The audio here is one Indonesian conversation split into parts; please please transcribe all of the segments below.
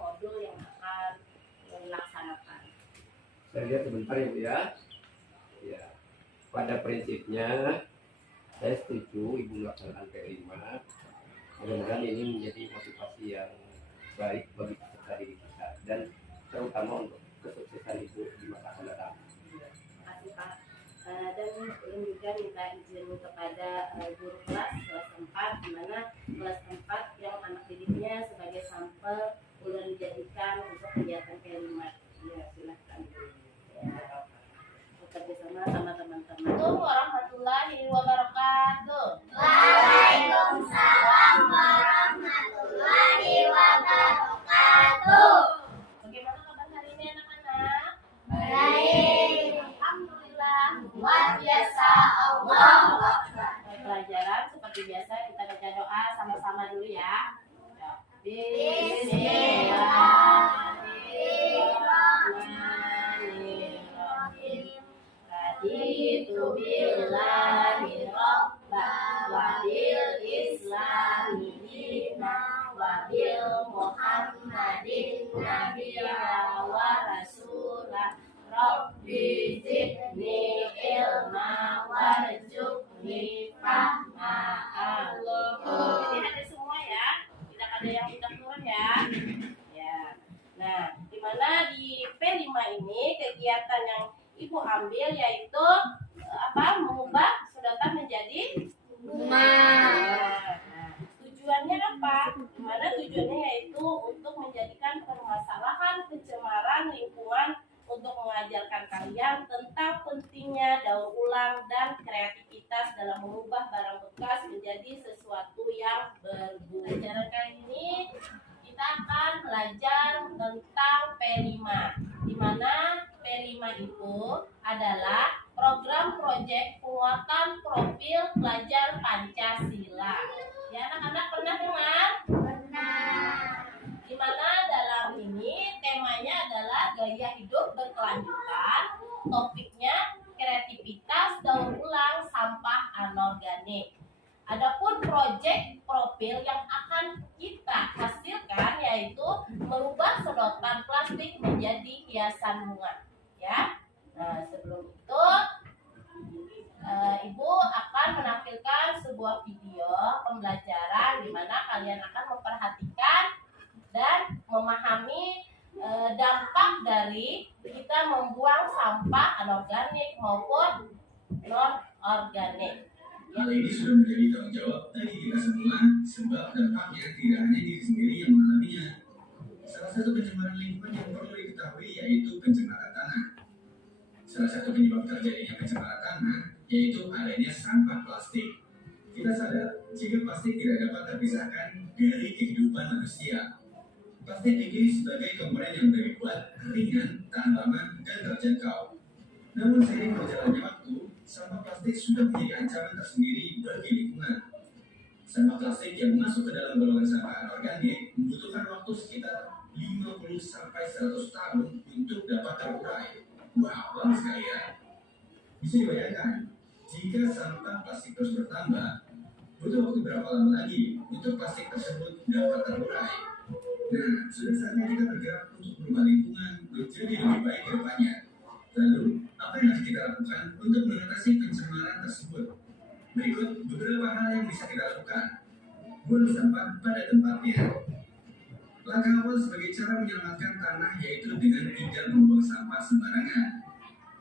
modul yang akan dilaksanakan. Saya lihat sebentar ya Bu ya. Ya, pada prinsipnya saya setuju Ibu melaksanakan P5. Mudah-mudahan ini menjadi motivasi yang baik bagi peserta didik kita dan terutama untuk kesuksesan Ibu di masa akan datang. Terima kasih Pak. Dan ingin juga minta izin kepada guru kelas 4, di mana kelas 4 yang anak didiknya sebagai sampel udah dijadikan untuk kegiatan P5. Ya, silahkan. Ya, bekerja sama sama teman-teman. Assalamualaikum warahmatullahi wabarakatuh. Waalaikumsalam warahmatullahi wabarakatuh. Bagaimana kabar hari ini anak-anak? Baik. Alhamdulillah. Luar biasa. Allahu Akbar. Pelajaran seperti biasa kita baca doa sama-sama dulu ya. Bismillahirrahmanirrahim. Raditu billahi robba wa bil islami dina wa bil muhammadin nabiyya wa rasulah. Rabbi zidni ilma warzuqni fahma. Allah. Jadi ada semua ya, tidak ada yang tidak turun ya. Ya. Nah, di mana di P5 ini kegiatan yang Ibu ambil yaitu mengubah sedotan menjadi bunga. Nah, tujuannya apa? Di mana tujuannya yaitu untuk menjadikan permasalahan pencemaran lingkungan untuk mengajarkan kalian tentang pentingnya daur ulang dan kreativitas dalam mengubah barang bekas menjadi sesuatu yang berguna. Pelajaran kali ini kita akan belajar tentang P5, di mana P5 itu adalah program proyek penguatan profil pelajar Pancasila. Ya, anak-anak pernah dengar? Benar. Di mana dalam ini temanya adalah gaya hidup berkelanjutan, topiknya kreativitas daur ulang sampah anorganik. Adapun proyek profil yang akan kita hasilkan yaitu merubah sedotan plastik menjadi hiasan bunga. Ya, nah sebelum itu Ibu akan menampilkan sebuah video pembelajaran di mana kalian akan memperhatikan dan memahami dampak dari kita membuang sampah anorganik maupun non-organik. Hal ini sudah menjadi tanggung jawab bagi kita semua, sebab dampaknya tidak hanya diri sendiri yang mengalaminya. Salah satu pencemaran lingkungan yang perlu diketahui yaitu pencemaran tanah. Salah satu penyebab terjadinya pencemaran tanah yaitu adanya sampah plastik. Kita sadar jika plastik tidak dapat terpisahkan dari kehidupan manusia. Plastik dipilih sebagai komponen yang mudah dibuat, ringan, tahan lama, dan terjangkau. Namun seiring berjalannya waktu, sampah plastik sudah menjadi ancaman tersendiri bagi lingkungan. Sampah plastik yang masuk ke dalam golongan sampah anorganik membutuhkan waktu sekitar 50 sampai 100 tahun untuk dapat terurai. Wow, lama sekali ya. Bisa dibayangkan, jika sampah plastik terus bertambah, butuh waktu berapa lama lagi untuk plastik tersebut dapat terurai? Nah, sudah saatnya kita bergerak untuk merubah lingkungan menjadi lebih baik ke depannya. Lalu, apa yang harus kita lakukan untuk mengatasi pencemaran tersebut? Berikut beberapa hal yang bisa kita lakukan. Buang sampah pada tempatnya. Langkah awal sebagai cara menyelamatkan tanah yaitu dengan tidak membuang sampah sembarangan.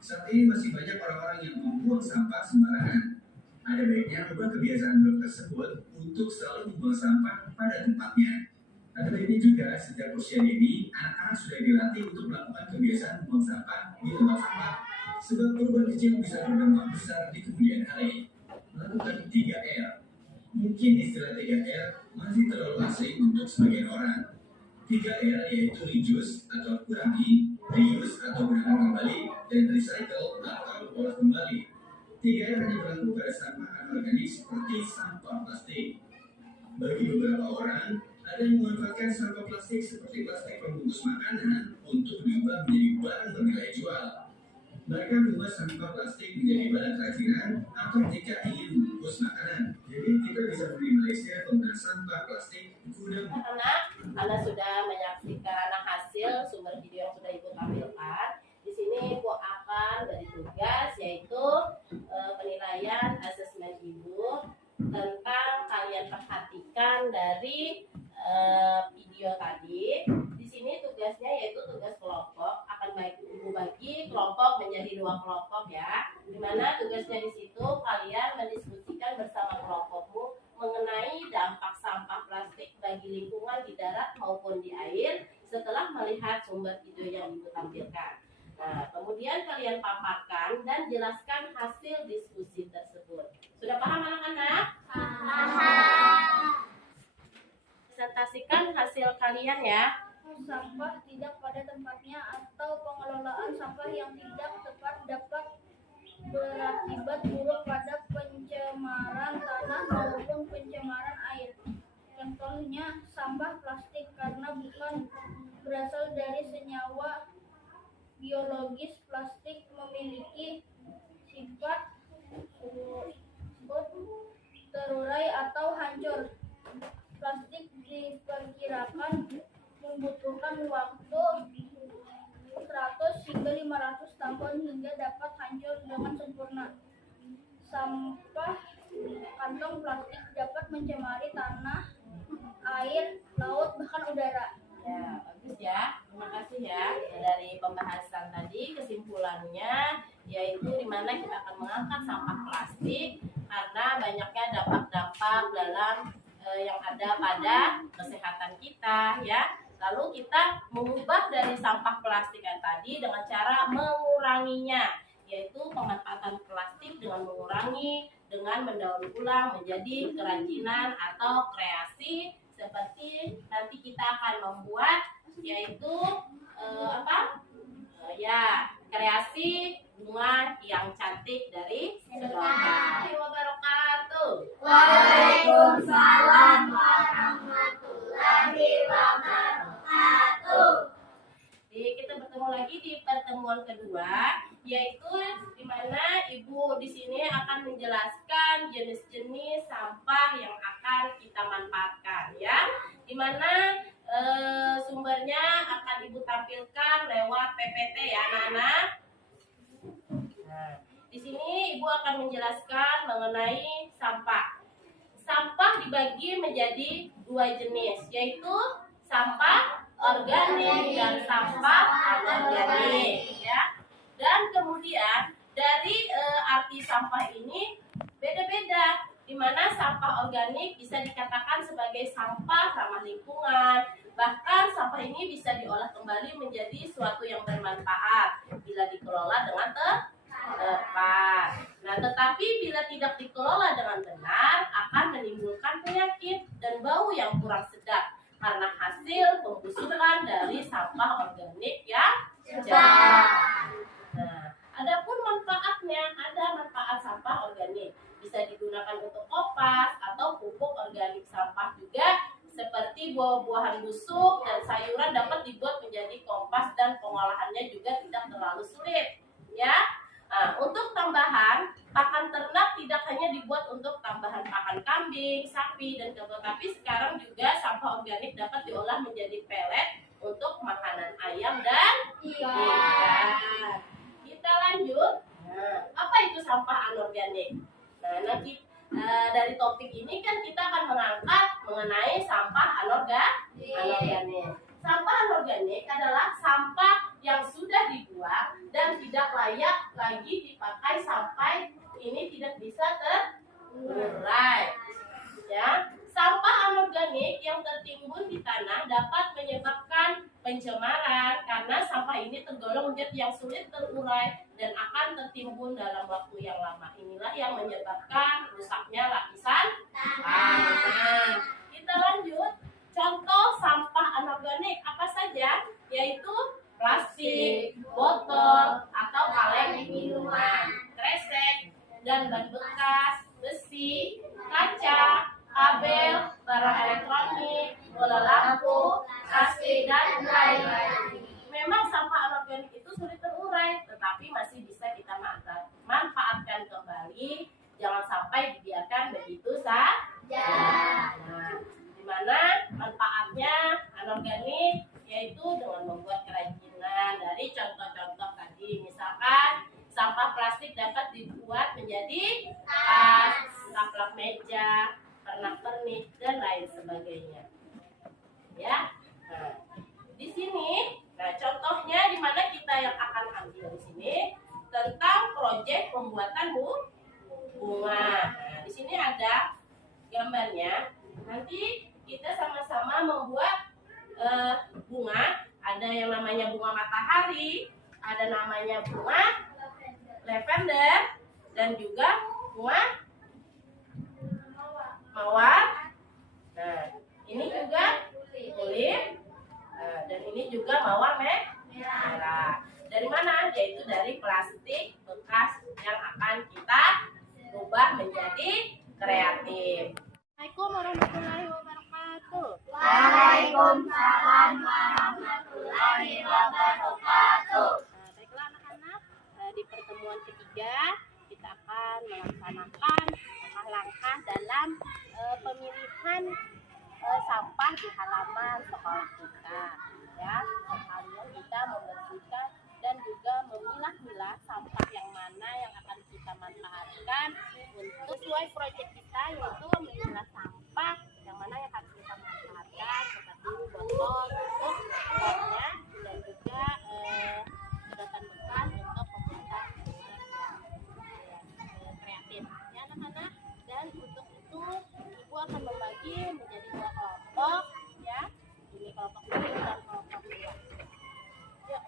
Saat ini masih banyak orang-orang yang membuang sampah sembarangan. Ada baiknya ubah kebiasaan buruk tersebut untuk selalu membuang sampah pada tempatnya. Ada baiknya juga sejak usia dini, anak-anak sudah dilatih untuk melakukan kebiasaan membuang sampah di tempat sampah. Sebab perubahan kecil bisa berdampak besar di kemudian hari. Melakukan 3R. Mungkin istilah 3R masih terlalu asing untuk sebagian orang. 3R yaitu reduce atau kurangi, reuse atau gunakan kembali, dan recycle atau olah kembali. 3R hanya berlaku pada sampah anorganik seperti sampah plastik. Bagi beberapa orang, ada yang memanfaatkan sampah plastik seperti plastik pembungkus makanan untuk diubah menjadi barang bernilai jual. Mereka membuat sampah plastik menjadi barang kerajinan atau jika ingin membungkus makanan. Jadi kita bisa beli Malaysia penggunaan sampah plastik guna. Anak, Anda sudah menyaksikan hasil sumber video yang sudah Ibu tampilkan. Di sini Ibu akan beri tugas yaitu penilaian asesmen Ibu tentang kalian perhatikan dari video tadi. Di sini tugasnya yaitu tugas kelompok. Akan Ibu bagi kelompok menjadi 2 kelompok ya. Dimana tugasnya di situ kalian mendiskusikan bersama kelompokmu mengenai dampak sampah plastik bagi lingkungan di darat maupun di air setelah melihat sumber video yang Ibu tampilkan. Nah, kemudian kalian paparkan dan jelaskan hasil diskusi tersebut. Sudah paham anak-anak? Paham. Presentasikan hasil kalian ya. Sampah tidak pada tempatnya atau pengelolaan sampah yang tidak tepat dapat berakibat buruk pada pencemaran tanah maupun pencemaran air. Contohnya sampah plastik karena bukan berasal dari senyawa biologis. Plastik memiliki sifat terurai atau hancur. Plastik diperkirakan membutuhkan waktu 100 hingga 500 tahun hingga dapat hancur dengan sempurna. Sampah kantong plastik dapat mencemari tanah, air, laut, bahkan udara. Ya, bagus ya. Terima kasih ya. Dari pembahasan tadi kesimpulannya yaitu di mana kita akan mengangkat sampah plastik karena banyaknya dampak-dampak dalam yang ada pada kesehatan kita ya. Lalu kita mengubah dari sampah plastik yang tadi dengan cara menguranginya, yaitu pemanfaatan plastik dengan mengurangi dengan mendaur ulang menjadi kerajinan atau kreasi seperti nanti kita akan membuat yaitu kreasi bunga yang cantik dari sedekah. Wabarakatuh. Waalaikumsalam warahmatullahi wabarakatuh. Jadi kita bertemu lagi di pertemuan kedua, yaitu di mana Ibu di sini akan menjelaskan jenis-jenis sampah yang akan kita manfaatkan ya. Di mana sumbernya akan Ibu tampilkan lewat PPT ya anak-anak. Nah, di sini Ibu akan menjelaskan mengenai sampah. Sampah dibagi menjadi 2 jenis, yaitu sampah organik dan sampah anorganik ya. Dan kemudian dari arti sampah ini beda-beda, di mana sampah organik bisa dikatakan sebagai sampah ramah lingkungan. Bahkan sampah ini bisa diolah kembali menjadi suatu yang bermanfaat bila dikelola dengan tepat. Nah, tetapi bila tidak dikelola dengan benar akan menimbulkan penyakit dan bau yang kurang sedap karena hasil pembusukan dari sampah organik yang jahat. Nah, adapun manfaatnya, ada manfaat sampah organik. Bisa digunakan untuk kompas atau pupuk organik. Sampah juga seperti buah-buahan busuk dan sayuran dapat dibuat menjadi kompas dan pengolahannya juga tidak terlalu sulit. Ya. Nah, untuk tambahan, pakan ternak tidak hanya dibuat untuk tambahan pakan kambing, sapi, dan kebo, tapi sekarang juga sampah organik dapat diolah menjadi pelet untuk makanan ayam dan ikan. Kita lanjut. Nah, apa itu sampah anorganik? Nah, nanti dari topik ini kan kita akan mengangkat mengenai sampah anorganik. Sampah anorganik adalah sampah yang sudah dibuang dan tidak layak lagi dipakai sampai ini tidak bisa terurai. Ya, sampah anorganik yang tertimbun di tanah dapat menyebabkan pencemaran karena sampah ini tergolong zat yang sulit terurai dan akan tertimbun dalam waktu yang lama. Inilah yang menyebabkan rusaknya lapisan tanah. Kita lanjut. Contoh sampah anorganik apa saja? Yaitu plastik, botol, atau kaleng minuman, kresek, dan ban bekas, besi, kaca, kabel, barang elektronik, bola lampu, AC, dan lain-lain. Memang sampah anorganik itu sulit terurai, tetapi masih bisa kita manfaatkan kembali. Jangan sampai dibiarkan begitu saja. Nah, di mana manfaatnya bunga. Nah, di sini ada gambarnya. Nanti kita sama-sama membuat bunga. Ada yang namanya bunga matahari, ada namanya bunga lavender, dan juga bunga mawar. Nah, ini juga tulip, dan ini juga mawar merah. Dari mana? Yaitu dari plastik bekas yang akan kita rubah menjadi kreatif. Assalamualaikum warahmatullahi wabarakatuh. Waalaikumsalam warahmatullahi wabarakatuh. Baiklah anak-anak, di pertemuan ketiga kita akan melaksanakan langkah-langkah dalam pemilihan sampah di halaman sekolah kita. Ya, kalian kita membersihkan dan juga memilah-milah sampah yang mana yang akan kita manfaatkan untuk sesuai proyek kita, yaitu memilah sampah yang mana yang harus kita manfaatkan seperti botol untuk potnya dan juga sedotan bekas untuk pembuatan yang kreatif ya anak-anak. Dan untuk itu ibu akan membagi menjadi 2 kelompok ya, ini kelompok 1 dan kelompok 2. Yuk.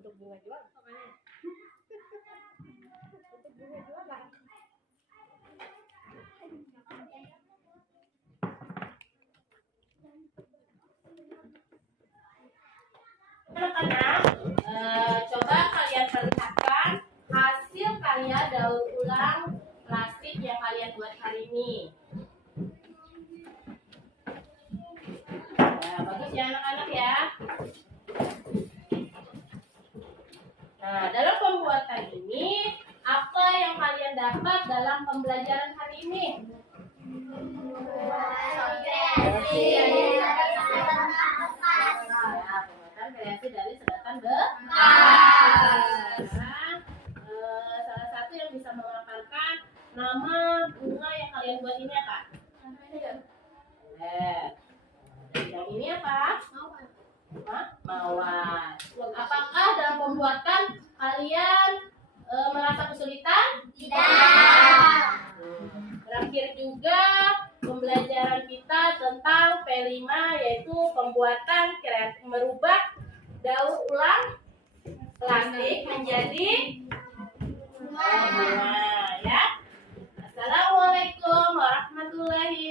Untuk bunga jual untuk bunga jualan. Anak-anak, coba kalian perlihatkan hasil karya daur ulang plastik yang kalian buat hari ini. Nah, bagus ya anak-anak ya. Nah, dalam pembuatan ini, apa yang kalian dapat dalam pembelajaran hari ini? Pembuatan kreasi dari sedotan bekas. Salah satu yang bisa menghafalkan nama bunga yang kalian buat ini apa? Yang ini apa? Mawar. Apakah dalam pembuatan kalian merasa kesulitan? Tidak. Terakhir juga pembelajaran kita tentang P5, yaitu pembuatan kreatif, merubah daur ulang plastik menjadi bunga ya. Assalamualaikum warahmatullahi